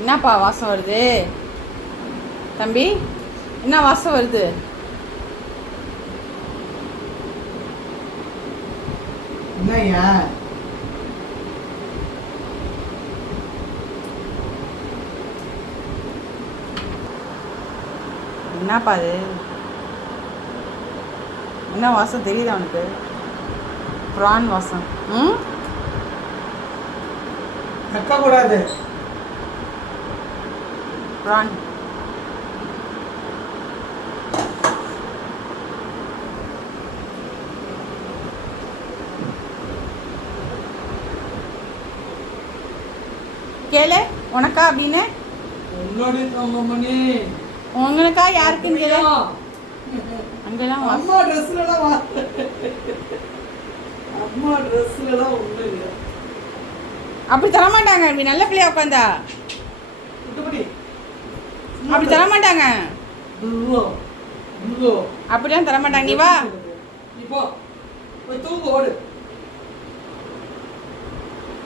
என்னப்பா வாசம் வருது தம்பி? என்ன வாசம் வருது? என்னய்யா? என்னப்பா அது? என்ன வாசம் தெரியுது அவனுக்கு? ப்ரான் வாசம். ம், கத்தக்கூடாது. ப்ரான். கேளு, உனக்கா அப்படின்னு? உன்னோட தம்மனே. உங்களுக்கா யாருக்குன்னு கேளு. அங்கெல்லாம் வாசம். அம்மா ட்ரெஸ்லலாம் அம்மா ட்ரெஸ்லலாம் ஒன்றும் இல்லை. அப்படி தரமாட்டாங்க. இப்படி நல்ல பிள்ளையா உட்காந்தா அப்படி தரமாட்டாங்க. அப்படிலாம் தரமாட்டாங்க. நீ வா. இப்போ போய் தூங்க ஓடு.